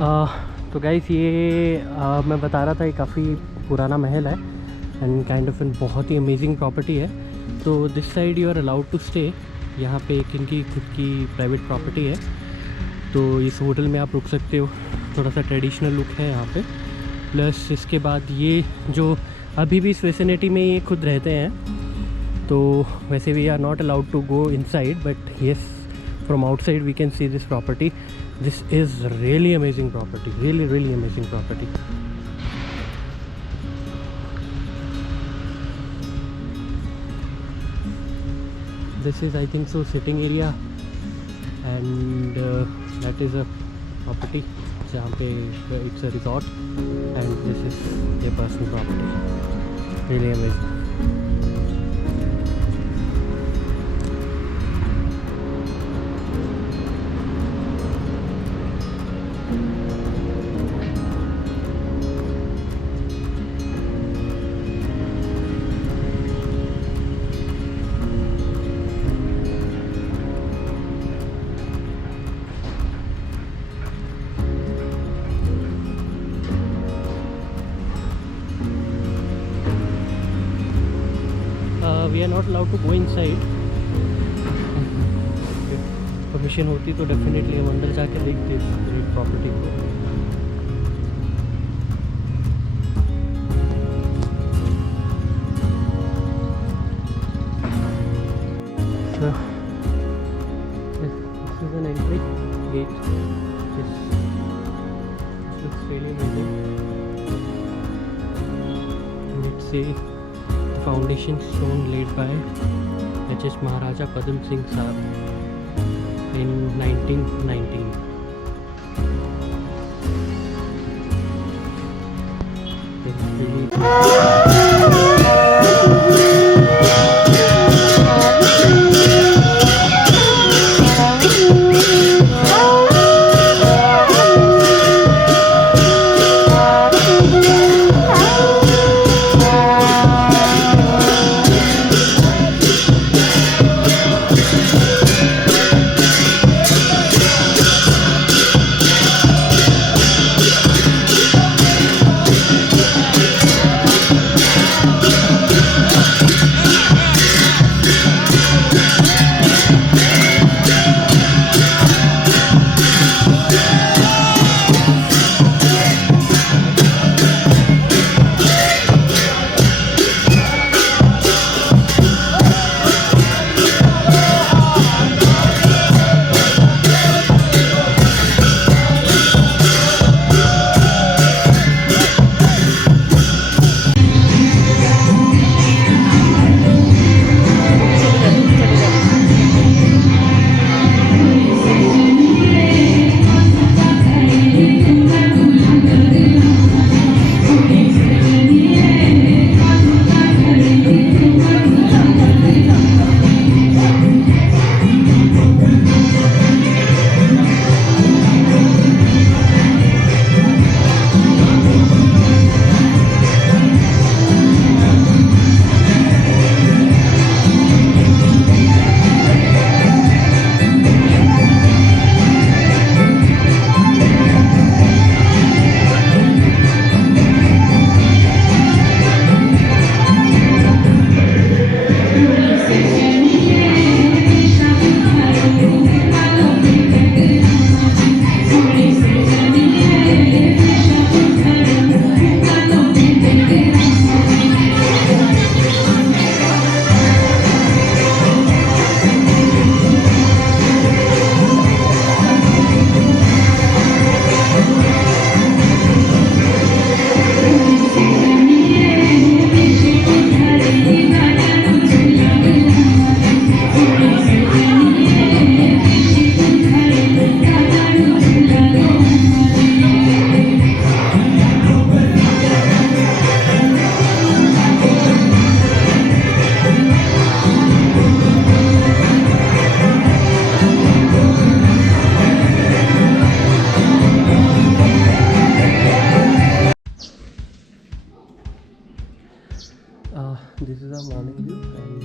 तो गाइस ये मैं बता रहा था, ये काफ़ी पुराना महल है एंड काइंड ऑफ एन बहुत ही अमेजिंग प्रॉपर्टी है। तो this side you are allowed to stay. यहाँ पे एक इनकी खुद की प्राइवेट प्रॉपर्टी है, तो इस होटल में आप रुक सकते हो। थोड़ा सा ट्रेडिशनल लुक है यहाँ पे। प्लस इसके बाद ये जो अभी भी इस वेसिनिटी में ये खुद रहते हैं, तो वैसे we are not allowed to go inside, but yes from outside we can see this property. This is really amazing property, really amazing property. This is I think so sitting area and that is a property जहाँ पे it's a resort and this is a personal property, really amazing. We are not allowed to go inside. Permission होती तो definitely हम अंदर जाके देखते इस property को। So this is an entry gate. This looks really amazing. Let's see. Foundation stone laid by H.S. Maharaja Padam Singh Sahab in 1919. This is our morning view and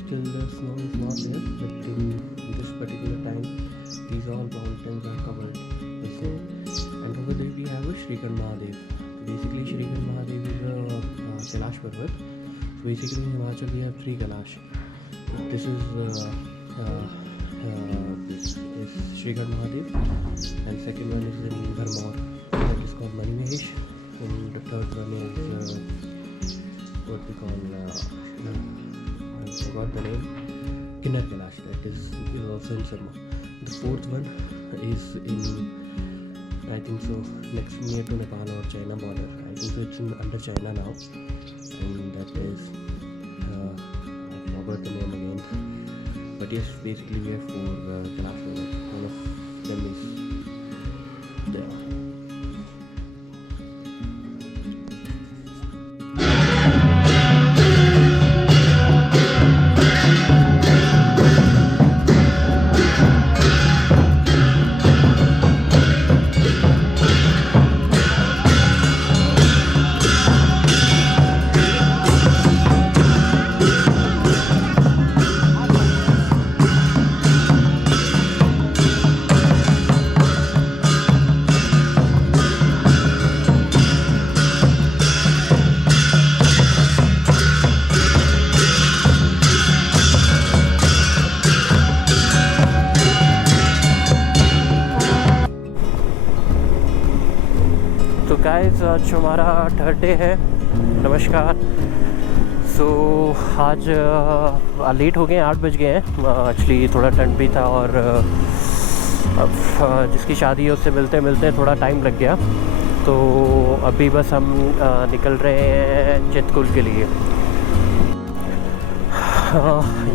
still the snow is not there, but in this particular time these all mountains are covered से, and over there we have Shrikhand Mahadev. Basically Shrikhand Mahadev is Kailash Parvat. Basically in Himachal we have 3 Kailash. This is Shrikhand Mahadev, and second one is in Dharmor, that is called Mani Mahesh, and the third one is what we call I forgot the name, Kinnar Kailash, that is also in Sarma. The fourth one is in, I think so, next near to Nepal or China border. I think so it's under China now, and that is I forgot the name again, but yes, basically we have 4 Kailash Parvat. One of them is there. Guys आज हमारा third day है. नमस्कार. सो आज late हो गए, 8 बज गए हैं. एक्चुअली थोड़ा ठंड भी था और अब जिसकी शादी है उससे मिलते मिलते थोड़ा टाइम लग गया. तो अभी बस हम निकल रहे हैं चितकुल के लिए.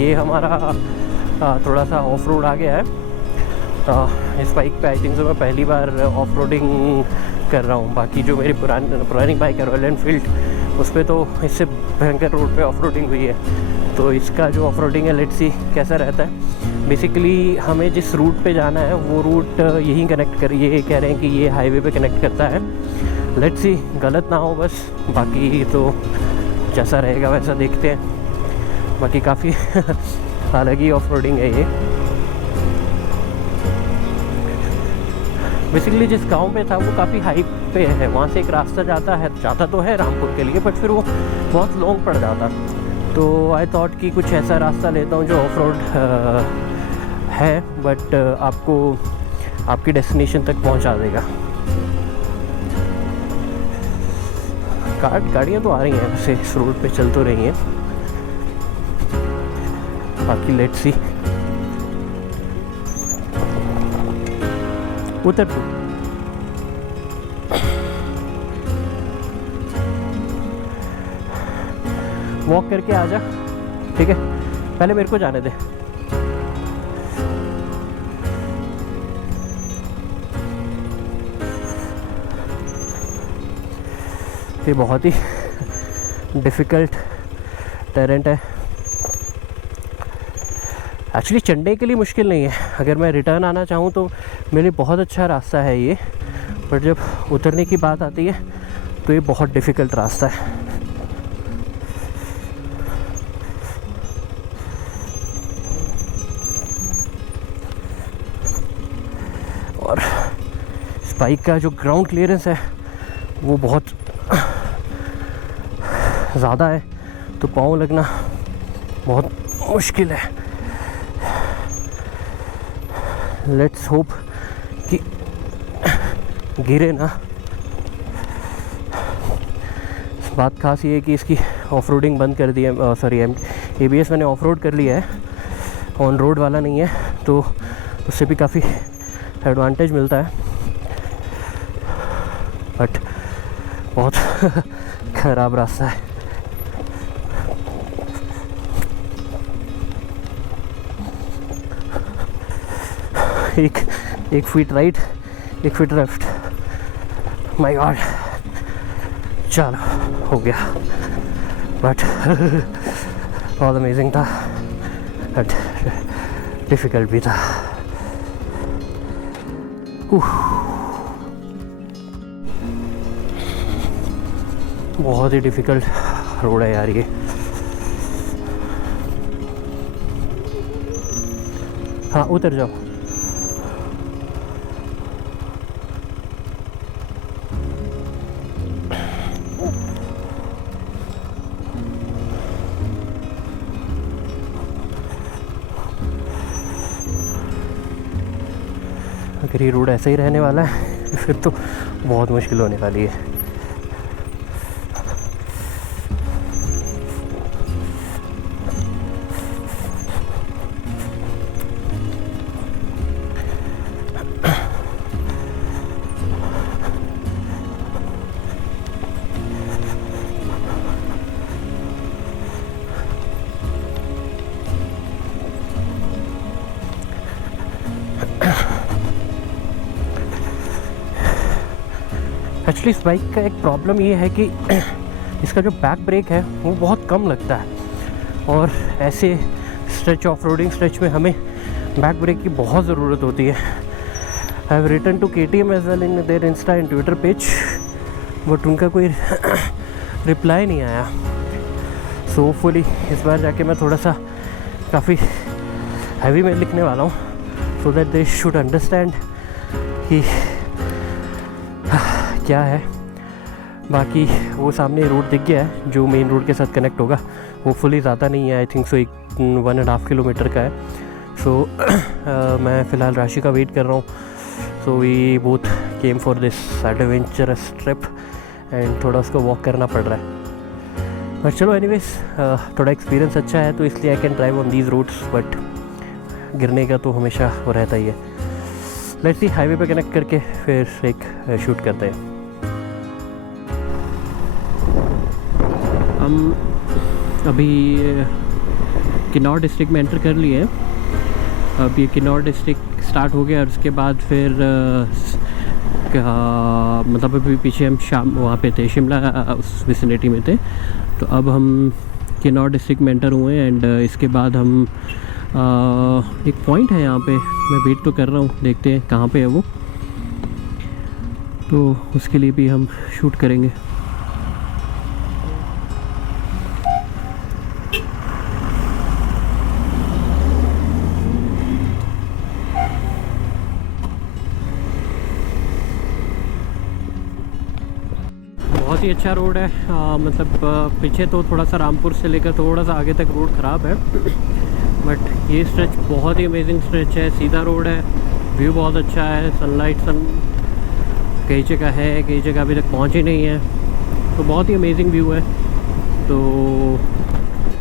ये हमारा थोड़ा सा ऑफ रोड आ गया है. इस बाइक पे आई थिंक तो मैं पहली बार ऑफ रोडिंग कर रहा हूँ. बाकी जो मेरी पुरानी बाइक है रॉयल एनफील्ड, उस पर तो इससे भयंकर रोड पे ऑफ रोडिंग हुई है. तो इसका जो ऑफ रोडिंग है, लेट्स सी कैसा रहता है. बेसिकली हमें जिस रूट पे जाना है वो रूट यही कनेक्ट कर, ये कह रहे हैं कि ये हाईवे पे कनेक्ट करता है. लेट्स सी गलत ना हो बस. बाकी तो जैसा रहेगा वैसा देखते हैं. बाकी काफ़ी अलग ही ऑफ रोडिंग है ये. बेसिकली जिस गांव में था वो काफ़ी हाई पे है. वहाँ से एक रास्ता जाता तो है रामपुर के लिए, बट फिर वो बहुत लॉन्ग पड़ जाता. तो आई थॉट कि कुछ ऐसा रास्ता लेता हूँ जो ऑफ रोड है बट आपको आपकी डेस्टिनेशन तक पहुँचा देगा. गाड़ियाँ तो आ रही हैं वैसे, इस रोड पे चल तो रही हैं. बाकी लेट्स सी. उतर तू. वॉक करके आ जा, ठीक है. पहले मेरे को जाने दे. ये बहुत ही डिफ़िकल्ट टेरेंट है. एक्चुअली चढ़ने के लिए मुश्किल नहीं है. अगर मैं रिटर्न आना चाहूँ तो मेरे लिए बहुत अच्छा रास्ता है ये, बट जब उतरने की बात आती है तो ये बहुत डिफ़िकल्ट रास्ता है. और इस बाइक का जो ग्राउंड क्लियरेंस है वो बहुत ज़्यादा है, तो पाँव लगना बहुत मुश्किल है. लेट्स होप कि गिरे ना. बात खास ये है कि इसकी ऑफ रोडिंग बंद कर दी है. सॉरी, ABS मैंने ऑफ रोड कर लिया है, ऑन रोड वाला नहीं है, तो उससे भी काफ़ी एडवांटेज मिलता है. बट बहुत ख़राब रास्ता है. एक फीट राइट, एक फीट लेफ्ट. My God. चलो हो गया. बट बहुत अमेजिंग था, बट डिफ़िकल्ट भी था. बहुत ही डिफ़िकल्ट रोड है यार ये. हाँ उतर जाओ. अगर ये रोड ऐसा ही रहने वाला है फिर तो बहुत मुश्किल होने वाली है। एक्चुअली इस बाइक का एक प्रॉब्लम ये है कि इसका जो बैक ब्रेक है वो बहुत कम लगता है, और ऐसे स्ट्रेच ऑफ रोडिंग स्ट्रेच में हमें बैक ब्रेक की बहुत ज़रूरत होती है। I have written to KTM as well in their Insta and Twitter page, but उनका कोई रिप्लाई नहीं आया। सो होपफुली इस बार जाके मैं थोड़ा सा काफ़ी हैवी में लिखने वाला हूँ, so that they should understand कि क्या है। बाकी वो सामने रोड दिख गया है जो मेन रोड के साथ कनेक्ट होगा, होपफुली ज़्यादा नहीं है, आई थिंक सो 1.5 किलोमीटर का है। सो मैं फ़िलहाल राशि का वेट कर रहा हूँ। So we both came for this adventurous trip and थोड़ा उसको वॉक करना पड़ रहा है, बट चलो एनीवेज थोड़ा एक्सपीरियंस अच्छा है तो इसलिए I can drive on these roads, but गिरने का तो हमेशा वो रहता ही है। लेट्स सी हाईवे पे कनेक्ट करके फिर एक शूट करते हैं। हम अभी किन्नौर डिस्ट्रिक्ट में एंटर कर लिए हैं। अब ये किन्नौर डिस्ट्रिक्ट स्टार्ट हो गया और उसके बाद फिर मतलब अभी पीछे हम शाम वहाँ पे थे, शिमला उस विसिनिटी में थे, तो अब हम किन्नौर डिस्ट्रिक्ट में एंटर हुए एंड इसके बाद हम एक पॉइंट है यहाँ पे, मैं वेट तो कर रहा हूँ, देखते हैं कहाँ पे है वो, तो उसके लिए भी हम शूट करेंगे। बहुत ही अच्छा रोड है, मतलब पीछे तो थोड़ा सा रामपुर से लेकर थोड़ा सा आगे तक रोड ख़राब है, बट ये स्ट्रेच बहुत ही अमेजिंग स्ट्रेच है, सीधा रोड है, व्यू बहुत अच्छा है, सनलाइट कई जगह है, कई जगह अभी तक पहुंच ही नहीं है, तो बहुत ही अमेजिंग व्यू है। तो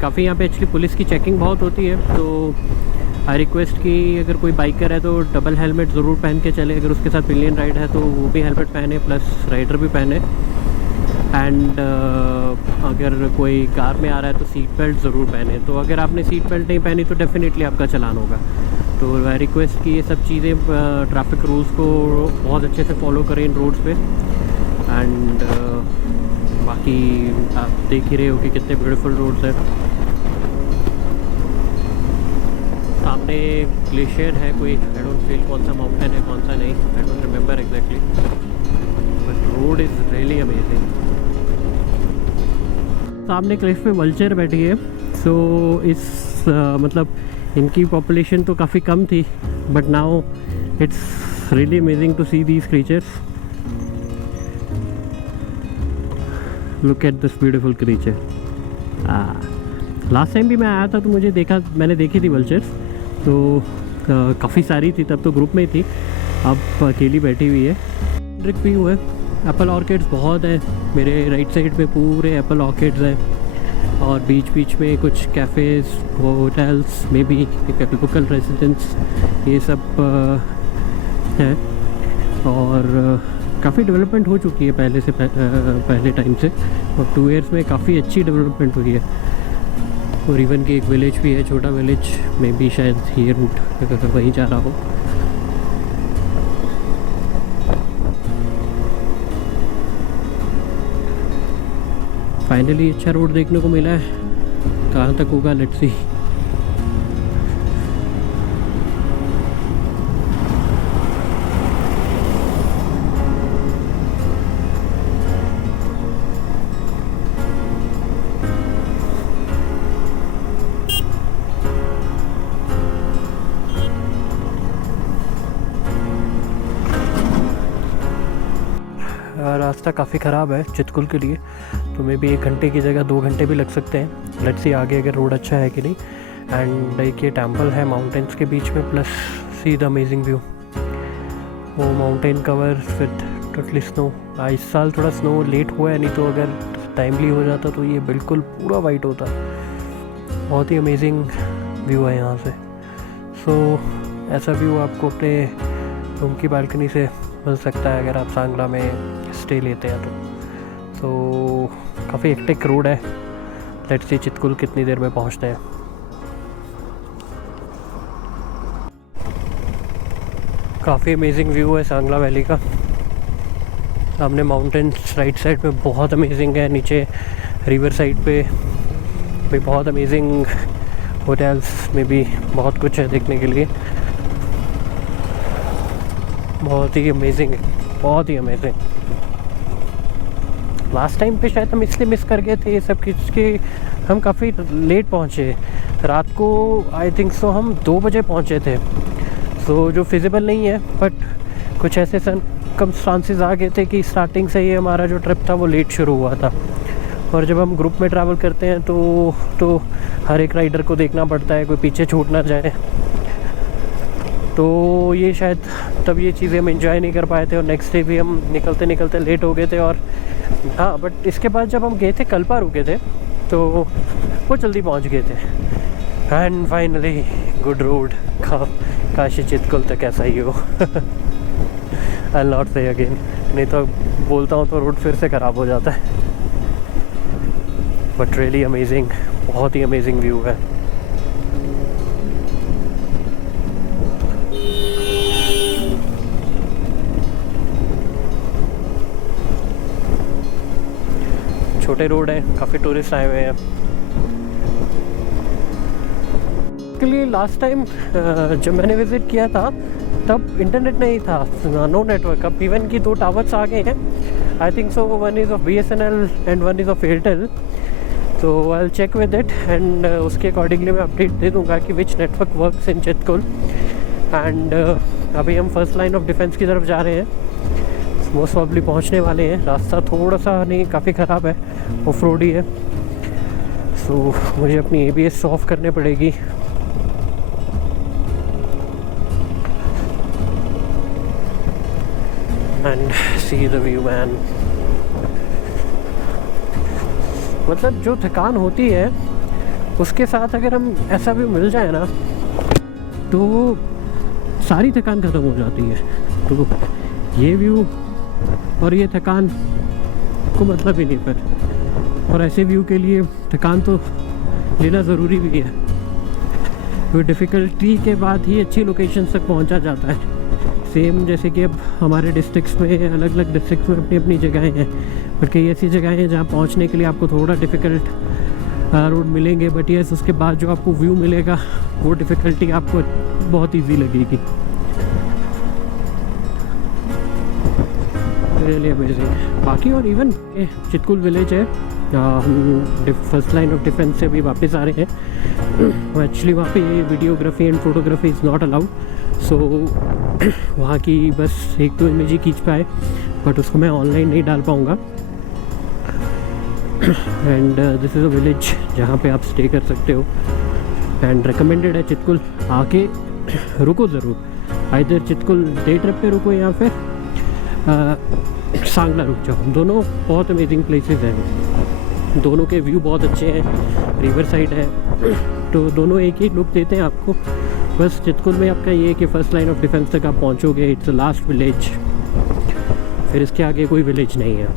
काफ़ी यहाँ पे एक्चुअली पुलिस की चेकिंग बहुत होती है, तो आई रिक्वेस्ट कि अगर कोई बाइकर है तो डबल हेलमेट ज़रूर पहन के चले, अगर उसके साथ पिलियन राइड है तो वो भी हेलमेट पहने प्लस राइडर भी पहने, एंड अगर कोई कार में आ रहा है तो सीट बेल्ट ज़रूर पहने। तो अगर आपने सीट बेल्ट नहीं पहनी तो डेफिनेटली आपका चालान होगा। तो आई रिक्वेस्ट कि ये सब चीज़ें ट्रैफिक रूल्स को बहुत अच्छे से फॉलो करें इन रोड्स पे, एंड बाकी आप देख ही रहे हो कि कितने ब्यूटीफुल रोड्स हैं। सामने ग्लेशियर है कोई, आई डोंट फील कौन सा माउंटेन है कौन सा नहीं, I don't remember exactly, but road is really amazing. सामने क्लिफ पे वल्चर बैठी है, सो इस मतलब इनकी पॉपुलेशन तो काफ़ी कम थी, but now it's really amazing to see these creatures. Look at this beautiful creature. Last time भी मैं आया था तो मैंने देखी थी वल्चर्स, तो काफ़ी सारी थी, तब तो ग्रुप में ही थी, अब अकेली बैठी हुई है। ट्रिक भी हुआ है, एप्पल ऑर्किड्स बहुत है, मेरे राइट साइड पे पूरे एप्पल ऑर्किड्स हैं, और बीच बीच में कुछ कैफ़ेज़, होटल्स में भी लोकल रेजिडेंट्स, ये सब हैं, और काफ़ी डेवलपमेंट हो चुकी है पहले से पहले टाइम से, और 2 ईयर्स में काफ़ी अच्छी डेवलपमेंट हुई है। और इवन कि एक विलेज भी है, छोटा विलेज में भी शायद ये रूट वहीं जा रहा हो। फाइनली अच्छा रोड देखने को मिला है, कहाँ तक होगा लेट्स सी। रास्ता काफ़ी ख़राब है चितकुल के लिए, तो मे बी 1 घंटे की जगह 2 घंटे भी लग सकते हैं। लेट्स सी आगे अगर रोड अच्छा है कि नहीं। एंड एक ये टेम्पल है माउंटेन्स के बीच में, plus see the amazing view. वो mountain cover with totally snow. इस साल थोड़ा स्नो लेट हुआ है, नहीं तो अगर टाइमली हो जाता तो ये बिल्कुल पूरा वाइट होता। बहुत ही अमेजिंग व्यू है यहाँ से। सो ऐसा व्यू आपको अपने रूम की बालकनी से मिल सकता है अगर आप सांगला में स्टे लेते हैं तो। सो काफ़ी हेक्टिक रोड है। लेट्स सी चितकुल कितनी देर में पहुँचते हैं। काफ़ी अमेजिंग व्यू है सांगला वैली का। सामने माउंटेन्स राइट साइड पे बहुत अमेजिंग है, नीचे रिवर साइड पे भी बहुत अमेजिंग होटल्स में भी बहुत कुछ है देखने के लिए। बहुत ही अमेजिंग, बहुत ही अमेजिंग। लास्ट टाइम पे शायद हम इसलिए मिस कर गए थे ये सब कुछ कि हम काफ़ी लेट पहुँचे। रात को आई थिंक सो हम 2 बजे पहुँचे थे। सो जो फिजिबल नहीं है, बट कुछ ऐसे सर्कमस्टांसेस आ गए थे कि स्टार्टिंग से ही हमारा जो ट्रिप था वो लेट शुरू हुआ था। और जब हम ग्रुप में ट्रैवल करते हैं तो हर एक राइडर को देखना पड़ता है, कोई पीछे छूट ना जाए। तो ये शायद तब ये चीज़ें हम एंजॉय नहीं कर पाए थे और नेक्स्ट डे भी हम निकलते निकलते लेट हो गए थे। और हाँ, बट इसके बाद जब हम गए थे कल्पा रुके थे तो वो जल्दी पहुंच गए थे। And finally good road Kashi Chitkul तक ऐसा ही हो। आई विल नॉट से अगेन, नहीं तो बोलता हूँ तो रोड फिर से ख़राब हो जाता है। बट रियली अमेजिंग, बहुत ही अमेजिंग व्यू है। छोटे रोड है, काफ़ी टूरिस्ट आए हुए हैं। के लिए लास्ट टाइम जब मैंने विज़िट किया था तब इंटरनेट नहीं था, नो नेटवर्क। अब इवन की 2 टावर्स आ गए हैं। I think so one is of BSNL and one is of Airtel. तो I will check with it and उसके अकॉर्डिंगली मैं अपडेट दे दूँगा कि which network works in Chitkul. And अभी हम फर्स्ट लाइन ऑफ डिफेंस की तरफ जा रहे हैं, मोस्ट प्रॉब्ली पहुंचने वाले हैं। रास्ता थोड़ा सा नहीं, काफ़ी ख़राब है, ऑफ रोड ही है। सो मुझे अपनी ABS ऑफ करने पड़ेगी। And see the view man. मतलब जो थकान होती है उसके साथ अगर हम ऐसा व्यू मिल जाए ना तो सारी थकान ख़त्म हो जाती है। तो ये व्यू और ये थकान को मतलब ही नहीं पर। और ऐसे व्यू के लिए थकान तो लेना ज़रूरी भी है। तो डिफ़िकल्टी के बाद ही अच्छी लोकेशन तक पहुंचा जाता है। सेम जैसे कि अब हमारे डिस्ट्रिक्ट्स में, अलग अलग डिस्ट्रिक्ट्स में अपनी अपनी जगहें हैं, बट कई ऐसी जगहें हैं जहाँ पहुंचने के लिए आपको थोड़ा डिफ़िकल्ट रोड मिलेंगे। बट यस, उसके बाद जो आपको व्यू मिलेगा वो डिफ़िकल्टी आपको बहुत ईजी लगेगी। Really amazing. बाकी और इवन चितकुल विलेज है, हम फर्स्ट लाइन ऑफ डिफेंस से अभी वापस आ रहे हैं। एक्चुअली वहाँ पे videography and photography is not allowed. So वहाँ की बस 1-2 इमेज ही खींच पाए, बट उसको मैं ऑनलाइन नहीं डाल पाऊँगा। And this is a village जहाँ पे आप स्टे कर सकते हो। एंड रिकमेंडेड है चितकुल, आके रुको ज़रूर। आइदर चितकुल डे ट्रिप पे रुको या फिर सांगला रुक जाओ। दोनों बहुत अमेजिंग प्लेसेस हैं, दोनों के व्यू बहुत अच्छे हैं, रिवर साइड है, तो दोनों एक ही लुक देते हैं आपको। बस चितकुल में आपका ये है कि फर्स्ट लाइन ऑफ डिफेंस तक आप पहुंचोगे, इट्स द लास्ट विलेज, फिर इसके आगे कोई विलेज नहीं है।